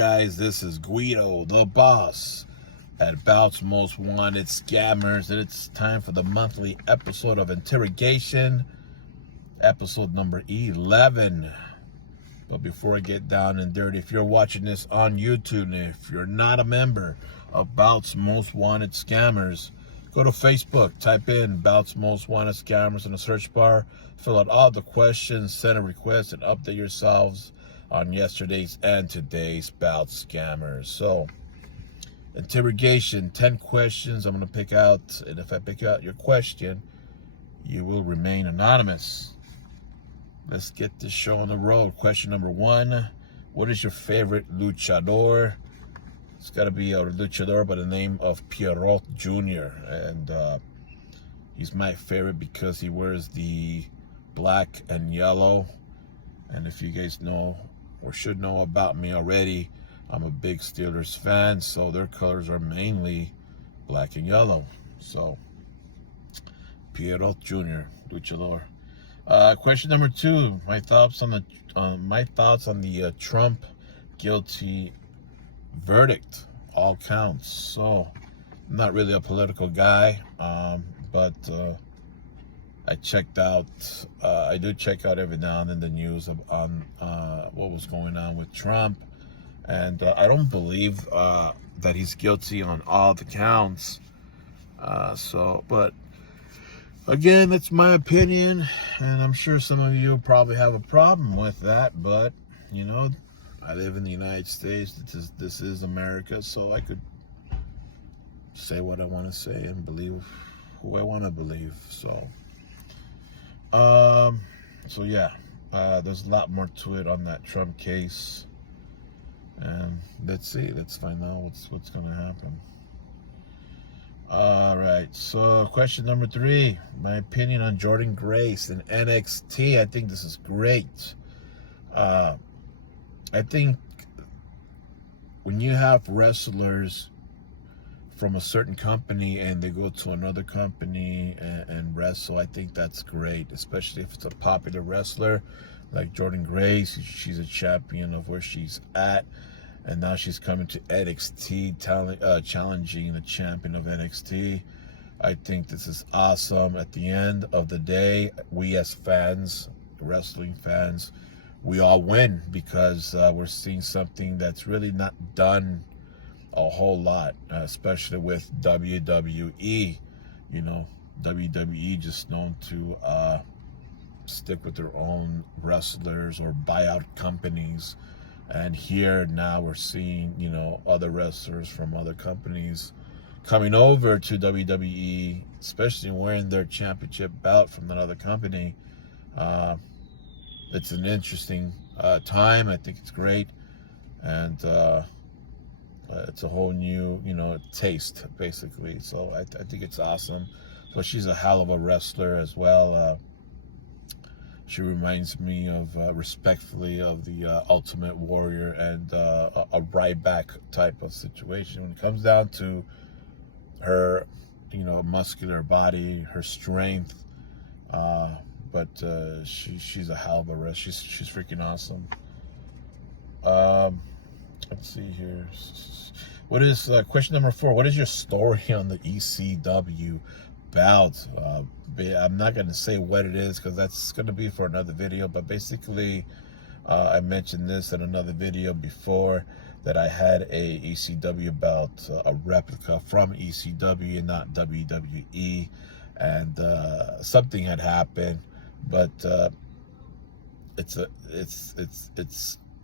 Guys, this is Guido, the boss at Bout's Most Wanted Scammers, and it's time for the monthly episode of Interrogation, episode number 11. But before I get down and dirty, if you're watching this on YouTube, and if you're not a member of Bout's Most Wanted Scammers, go to Facebook, type in Bout's Most Wanted Scammers in the search bar, fill out all the questions, send a request, and update yourselves on yesterday's and today's Bout Scammers. So, interrogation, 10 questions I'm going to pick out, and if I pick out your question, you will remain anonymous. Let's get this show on the road. Question number 1, what is your favorite luchador? It's got to be a luchador by the name of Pierrot Jr. And he's my favorite because he wears the black and yellow. And if you guys know or should know about me already, I'm a big Steelers fan, so their colors are mainly black and yellow. So, Pierrot Jr., luchador. Question number 2, my thoughts on the Trump guilty verdict, all counts. So, I'm not really a political guy, but I do check out every now and then the news on what was going on with Trump, and I don't believe that he's guilty on all the counts. But again, that's my opinion, and I'm sure some of you probably have a problem with that. But you know, I live in the United States. This is America, so I could say what I want to say and believe who I want to believe. So yeah, there's a lot more to it on that Trump case, and let's find out what's gonna happen. All right, so question number 3, my opinion on Jordynne Grace in NXT. I think this is great. I think when you have wrestlers from a certain company and they go to another company and wrestle, I think that's great, especially if it's a popular wrestler like Jordynne Grace. She's a champion of where she's at, and now she's coming to NXT, challenging the champion of NXT. I think this is awesome. At the end of the day, we as fans, wrestling fans, we all win because we're seeing something that's really not done a whole lot, especially with WWE. You know, WWE just known to stick with their own wrestlers or buy out companies. And here now we're seeing, you know, other wrestlers from other companies coming over to WWE, especially wearing their championship belt from another company. It's an interesting time. I think it's great. And it's a whole new, taste, basically. So I think it's awesome. So she's a hell of a wrestler as well. She reminds me of, respectfully, of the Ultimate Warrior and a Ryback type of situation. When it comes down to her, muscular body, her strength, but she's a hell of a wrestler. She's freaking awesome. Let's see here. What is question number 4? What is your story on the ECW bout? I'm not going to say what it is because that's going to be for another video. But basically, I mentioned this in another video before that I had a ECW bout, a replica from ECW and not WWE, and something had happened. But it's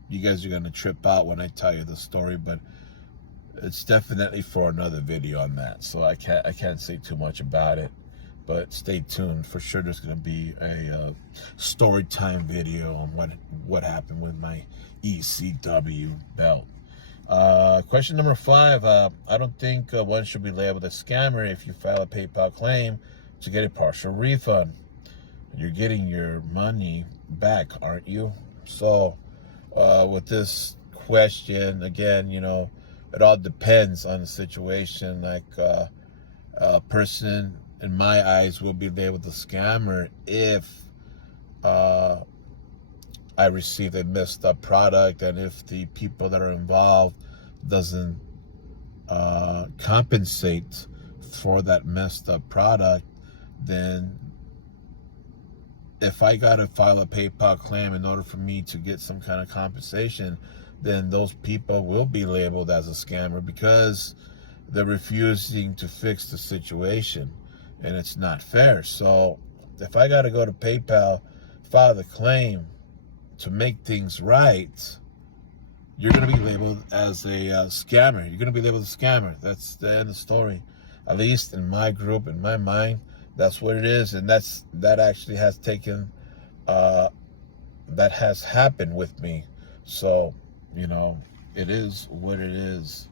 you guys are going to trip out when I tell you the story, but it's definitely for another video on that. So I can't say too much about it, but stay tuned. For sure there's going to be a story time video on what happened with my ECW belt. Question number 5, I don't think one should be labeled a scammer if you file a PayPal claim to get a partial refund. You're getting your money back, aren't you? So with this question, again, it all depends on the situation. Like a person, in my eyes, will be labeled a scammer if I received a messed up product, and if the people that are involved doesn't compensate for that messed up product, then if I got to file a PayPal claim in order for me to get some kind of compensation, then those people will be labeled as a scammer because they're refusing to fix the situation, and it's not fair. So if I got to go to PayPal, file the claim to make things right, you're going to be labeled as a scammer. You're going to be labeled as a scammer. That's the end of the story. At least in my group, in my mind, that's what it is. And that actually has taken, that has happened with me. So, it is what it is.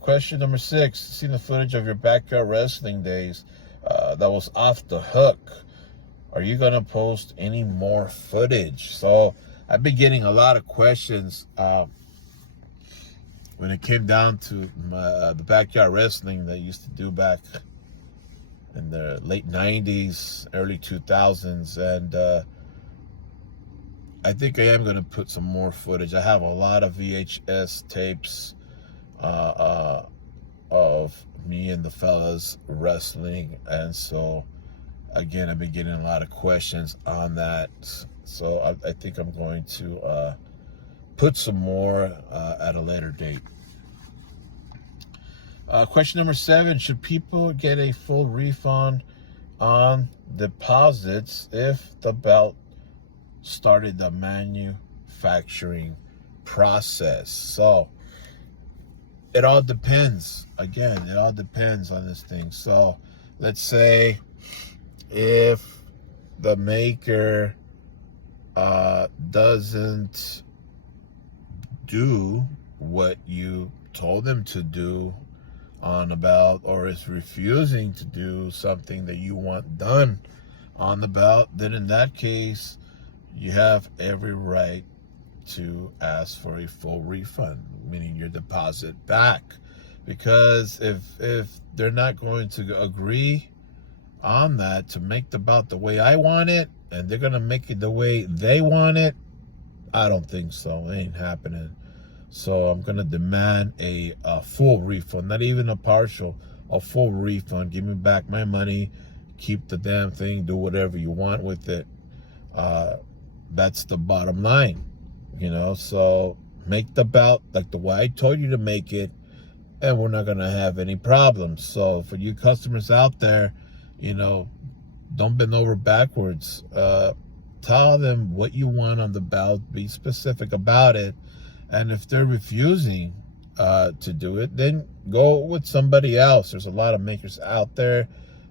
Question number 6. Seen the footage of your backyard wrestling days that was off the hook. Are you going to post any more footage? So I've been getting a lot of questions when it came down to the backyard wrestling that I used to do back in the late 90s, early 2000s. And I think I am going to put some more footage. I have a lot of VHS tapes of me and the fellas wrestling. And so, again, I've been getting a lot of questions on that. So I think I'm going to put some more at a later date. Question number 7. Should people get a full refund on deposits if the belt started the manufacturing process? So it all depends. Again, it all depends on this thing. So let's say if the maker doesn't do what you told them to do on the belt, or is refusing to do something that you want done on the belt, then in that case, you have every right to ask for a full refund, meaning your deposit back. Because if they're not going to agree on that to make the belt the way I want it, and they're going to make it the way they want it, I don't think so. It ain't happening. So I'm going to demand a full refund, not even a partial, a full refund. Give me back my money. Keep the damn thing. Do whatever you want with it. That's the bottom line, So make the belt like the way I told you to make it, and we're not going to have any problems. So for you customers out there, don't bend over backwards. Tell them what you want on the belt. Be specific about it. And if they're refusing to do it, then go with somebody else. There's a lot of makers out there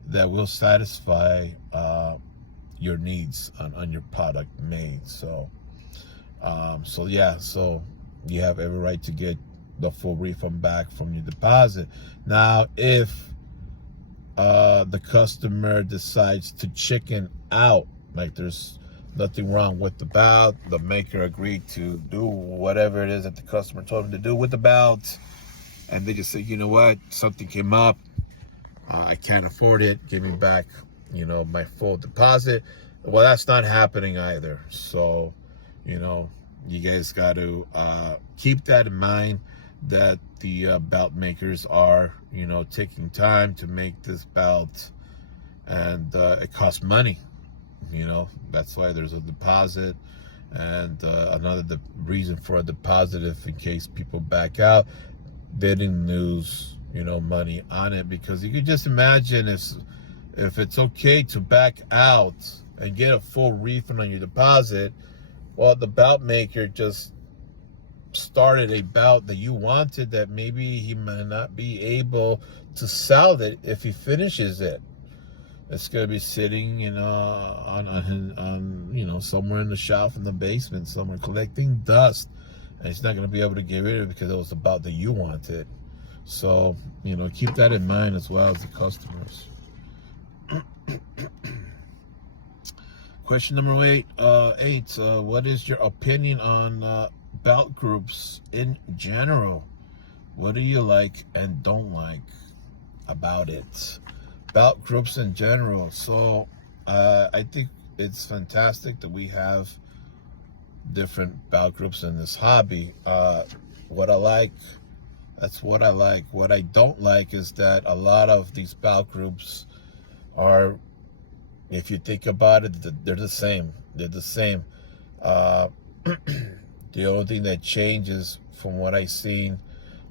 that will satisfy your needs on your product made. So you have every right to get the full refund back from your deposit. Now, if the customer decides to chicken out, like there's nothing wrong with the belt, the maker agreed to do whatever it is that the customer told him to do with the belt, and they just say, you know what, something came up, I can't afford it, give me back, my full deposit. Well, that's not happening either. So, you guys got to keep that in mind, that the belt makers are, taking time to make this belt, and it costs money. That's why there's a deposit. And another reason for a deposit, if in case people back out, they didn't lose, money on it. Because you could just imagine if it's okay to back out and get a full refund on your deposit, well, the belt maker just started a belt that you wanted that maybe he might not be able to sell it if he finishes it. It's going to be sitting, on somewhere in the shelf in the basement somewhere, collecting dust, and he's not going to be able to get rid of it because it was about that you wanted. So, keep that in mind as well as the customers. Question number 8. What is your opinion on belt groups in general? What do you like and don't like about it? Belt groups in general. So I think it's fantastic that we have different bout groups in this hobby. What I like, that's what I like. What I don't like is that a lot of these bout groups are, if you think about it, they're the same. They're the same. The only thing that changes from what I've seen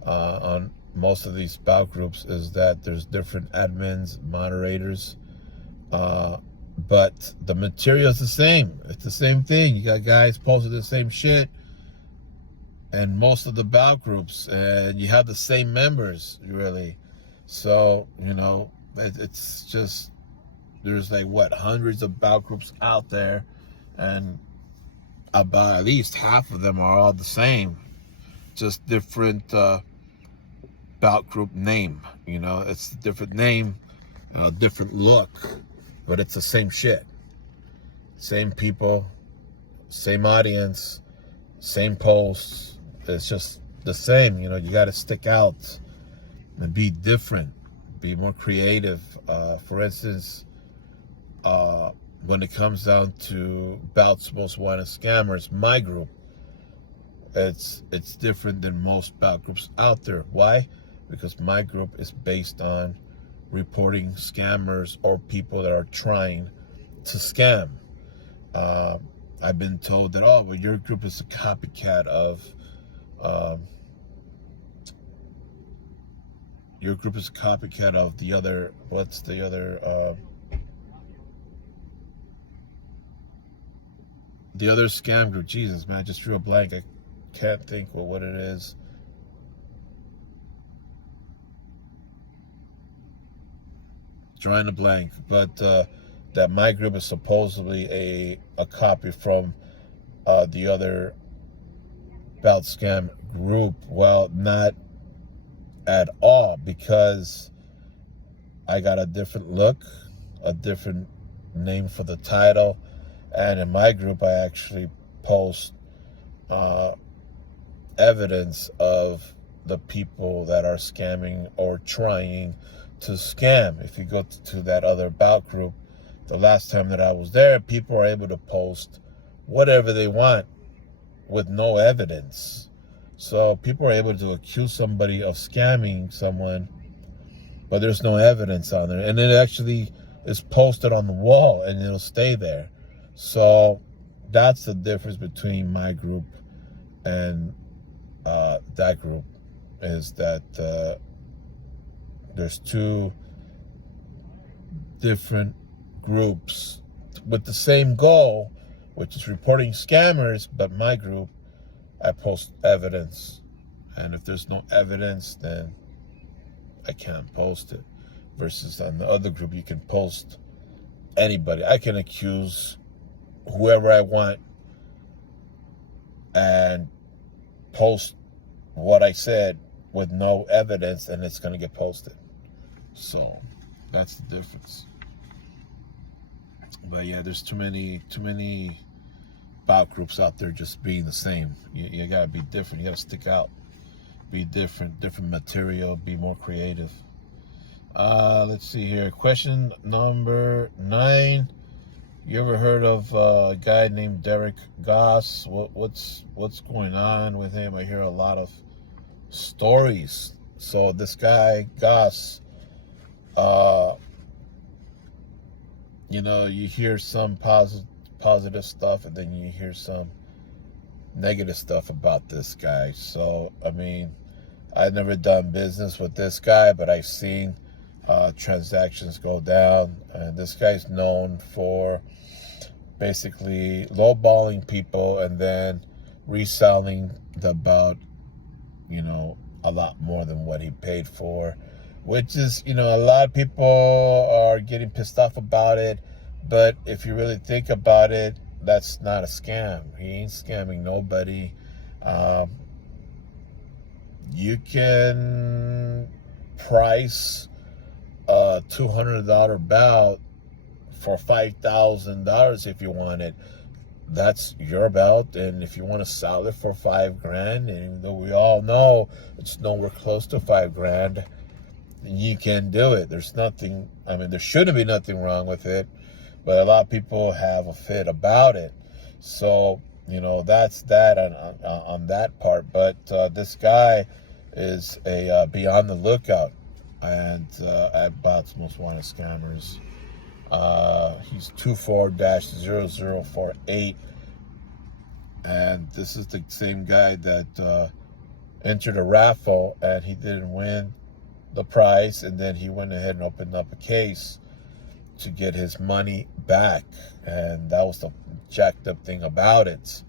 on most of these bout groups is that there's different admins, moderators, but the material is the same. It's the same thing. You got guys posting the same shit, and most of the bout groups, and you have the same members, really. So, it's just, there's like, what, hundreds of bout groups out there, and about at least half of them are all the same, just different bout group name. It's a different name, different look, but it's the same shit. Same people, same audience, same posts. It's just the same. You got to stick out and be different, be more creative. For instance, when it comes down to Bouts Most Wanted Scammers, my group, it's different than most bout groups out there. Why? Because my group is based on reporting scammers or people that are trying to scam. I've been told that, well, your group is a copycat of the other, what's the other, the other scam group. Jesus, man, I just drew a blank. I can't think what it is. Drawing a blank. But that my group is supposedly a copy from the other bout scam group. Well, not at all, because I got a different look, a different name for the title. And in my group, I actually post evidence of the people that are scamming or trying to scam. If you go to that other bout group, the last time that I was there, people are able to post whatever they want with no evidence. So people are able to accuse somebody of scamming someone, but there's no evidence on there. And it actually is posted on the wall, and it'll stay there. So that's the difference between my group and that group, is that there's two different groups with the same goal, which is reporting scammers. But my group, I post evidence, and if there's no evidence, then I can't post it. Versus on the other group, you can post anybody. I can accuse whoever I want and post what I said with no evidence, and it's going to get posted. So that's the difference. But yeah, there's too many bout groups out there just being the same. You got to be different. You got to stick out, be different material, be more creative. Let's see here. Question number 9. You ever heard of a guy named Derek Goss? What's going on with him? I hear a lot of stories. So this guy Goss, you hear some positive stuff, and then you hear some negative stuff about this guy. So I mean, I've never done business with this guy, but I've seen transactions go down, and this guy's known for basically lowballing people and then reselling the bout, a lot more than what he paid for, which is, a lot of people are getting pissed off about it. But if you really think about it, that's not a scam. He ain't scamming nobody. You can price a $200 bout for $5,000 if you want it. That's your bout. And if you want to sell it for $5,000, and though we all know it's nowhere close to $5,000, you can do it. There's nothing, there shouldn't be nothing wrong with it, but a lot of people have a fit about it. So that's that on that part. But this guy is a be on the lookout, and at Bots Most Wanted Scammers. He's 24-0048, and this is the same guy that entered a raffle, and he didn't win the prize, and then he went ahead and opened up a case to get his money back. And that was the jacked up thing about it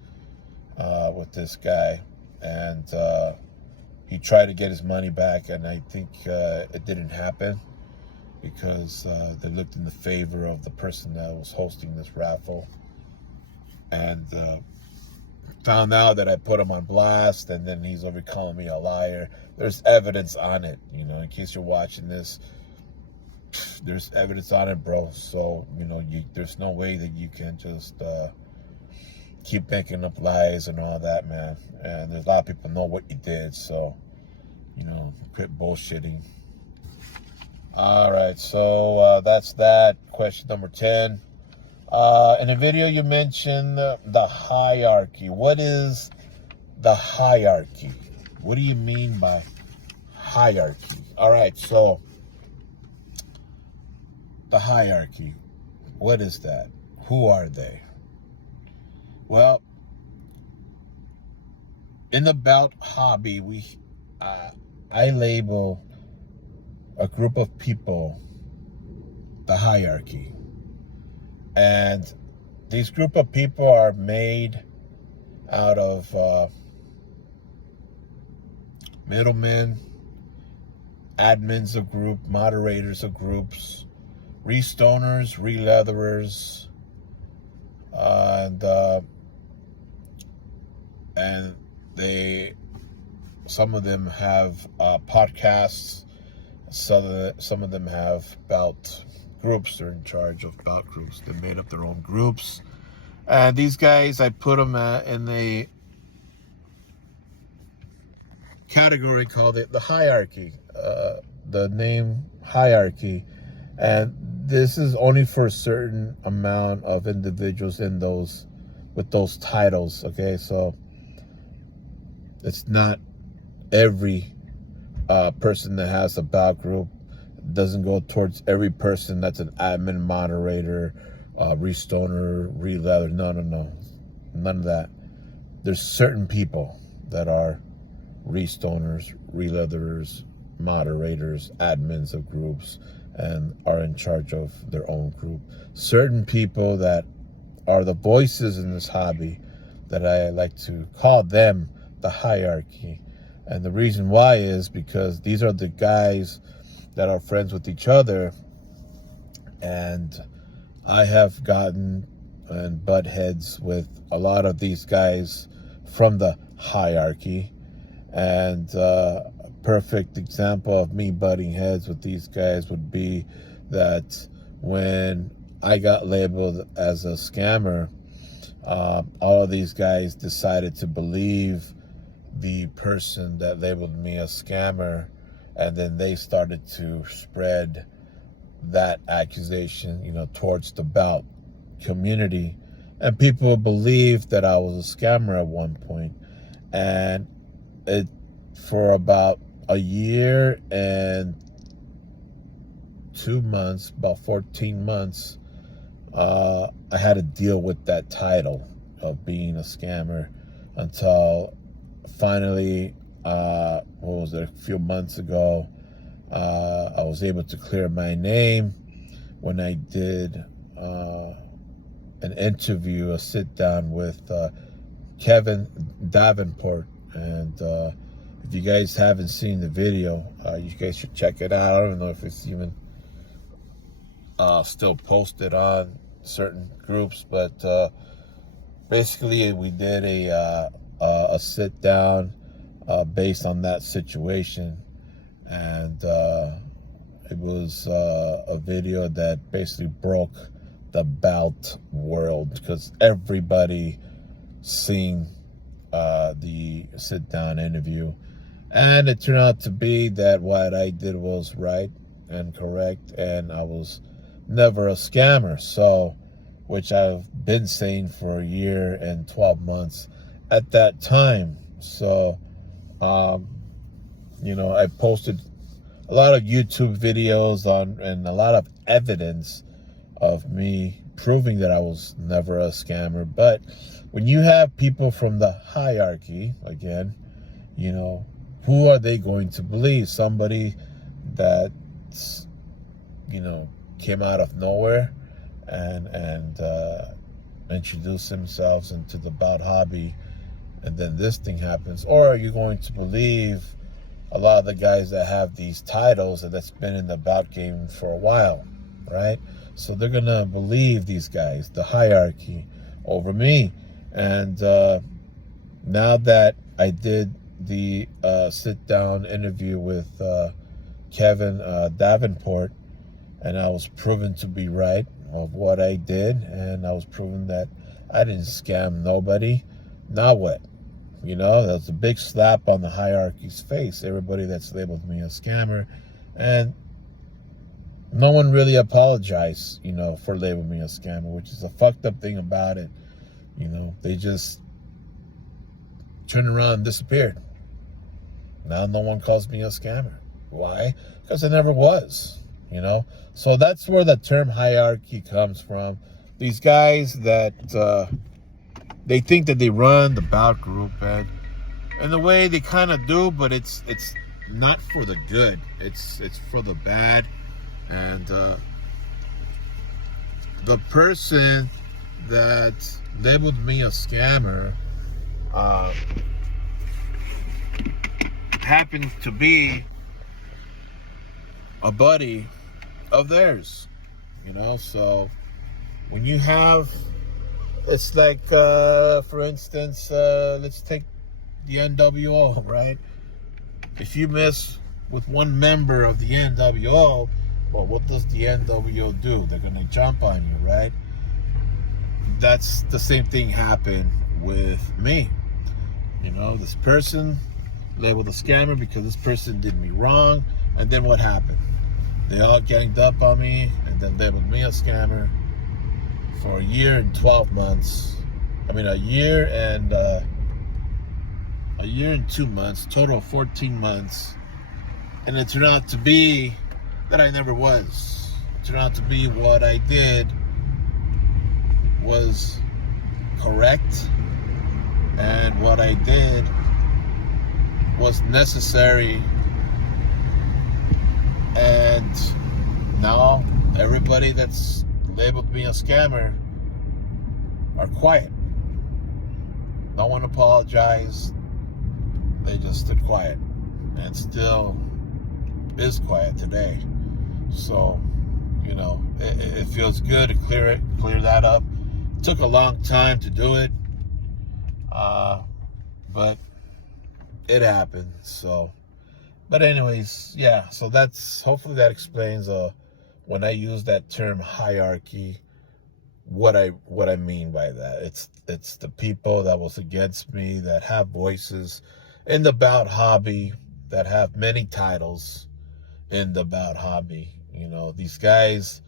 with this guy. And he tried to get his money back, and I think it didn't happen because they looked in the favor of the person that was hosting this raffle, and found out that I put him on blast, and then he's over calling me a liar. There's evidence on it, in case you're watching this. There's evidence on it, bro. So, there's no way that you can just keep making up lies and all that, man. And there's a lot of people know what you did, so, quit bullshitting. All right, so that's that. Question number 10. In a video you mentioned the hierarchy. What is the hierarchy? What do you mean by hierarchy? All right, so the hierarchy. What is that? Who are they? Well, in the belt hobby, I label a group of people the hierarchy. And these group of people are made out of middlemen, admins of group, moderators of groups, restoners, releatherers, and some of them have podcasts. Some of them have bout groups. They're in charge of bout groups. They made up their own groups. And these guys, I put them in a category called the hierarchy. The name hierarchy. And this is only for a certain amount of individuals with those titles. Okay, so it's not every person that has a bout group. Doesn't go towards every person that's an admin, moderator, restoner, releather. No, none of that. There's certain people that are restoners, releatherers, moderators, admins of groups, and are in charge of their own group. Certain people that are the voices in this hobby, that I like to call them the hierarchy. And the reason why is because these are the guys that are friends with each other, and I have gotten and butt heads with a lot of these guys from the hierarchy. And a perfect example of me butting heads with these guys would be that when I got labeled as a scammer, all of these guys decided to believe the person that labeled me a scammer, and then they started to spread that accusation, towards the bout community. And people believed that I was a scammer at one point. And for about a year and 2 months, about 14 months, I had to deal with that title of being a scammer until finally, a few months ago, I was able to clear my name when I did an interview, a sit down with Kevin Davenport. And if you guys haven't seen the video, you guys should check it out. I don't know if it's even still posted on certain groups, but basically we did a sit down based on that situation. And it was a video that basically broke the bout world, because everybody seen the sit down interview, and it turned out to be that what I did was right and correct, and I was never a scammer. So which I've been saying for a year and 12 months at that time. So, I posted a lot of YouTube videos and a lot of evidence of me proving that I was never a scammer. But when you have people from the hierarchy, again, who are they going to believe? Somebody that, came out of nowhere and introduced themselves into the bout hobby, and then this thing happens? Or are you going to believe a lot of the guys that have these titles and that's been in the bout game for a while, right? So they're going to believe these guys, the hierarchy, over me. And now that I did the sit-down interview with Kevin Davenport, and I was proven to be right of what I did, and I was proven that I didn't scam nobody. Now what? That's a big slap on the hierarchy's face. Everybody that's labeled me a scammer, and no one really apologized, for labeling me a scammer, which is a fucked up thing about it. They just turned around and disappeared. Now no one calls me a scammer. Why? Because I never was, So that's where the term hierarchy comes from. These guys that they think that they run the bout group, and the way they kind of do, but it's not for the good. It's for the bad. And the person that labeled me a scammer happens to be a buddy of theirs, So when you have, it's like, for instance, let's take the NWO, right? If you mess with one member of the NWO, well, what does the NWO do? They're going to jump on you, right? That's the same thing happened with me. This person labeled a scammer because this person did me wrong. And then what happened? They all ganged up on me and then labeled me a scammer for a year and 12 months. A year and 2 months, total of 14 months. And it turned out to be that I never was. It turned out to be what I did was correct, and what I did was necessary. And now everybody that's labeled me a scammer are quiet. No one apologized. They just stood quiet, and still is quiet today. So, it feels good to clear that up. It took a long time to do it, but it happened. So, but anyways, yeah. So hopefully that explains when I use that term hierarchy, what I mean by that. It's the people that was against me, that have voices in the bout hobby, that have many titles in the bout hobby. These guys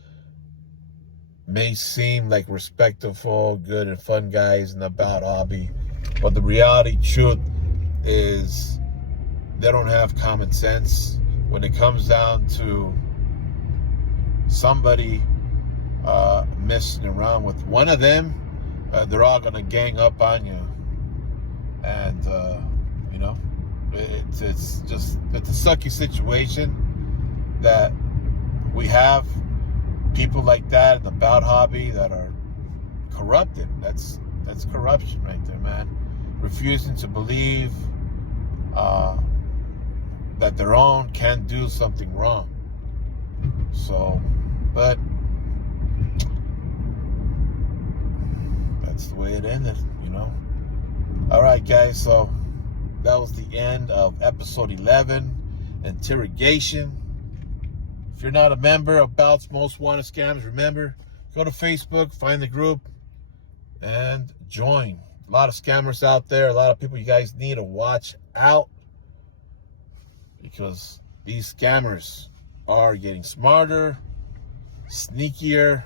may seem like respectful, good and fun guys in the bout hobby, but the truth is they don't have common sense. When it comes down to somebody messing around with one of them, they're all gonna gang up on you, and it's a sucky situation that we have people like that in the bout hobby that are corrupted. That's corruption right there, man. Refusing to believe that their own can do something wrong. So, but that's the way it ended, All right, guys. So that was the end of episode 11, Interrogation. If you're not a member of Bout's Most Wanted Scams, remember, go to Facebook, find the group, and join. A lot of scammers out there, a lot of people you guys need to watch out, because these scammers are getting smarter, sneakier,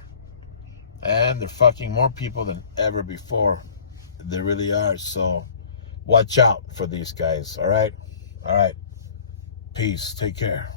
And they're fucking more people than ever before. They really are. So watch out for these guys. All right? All right. Peace. Take care.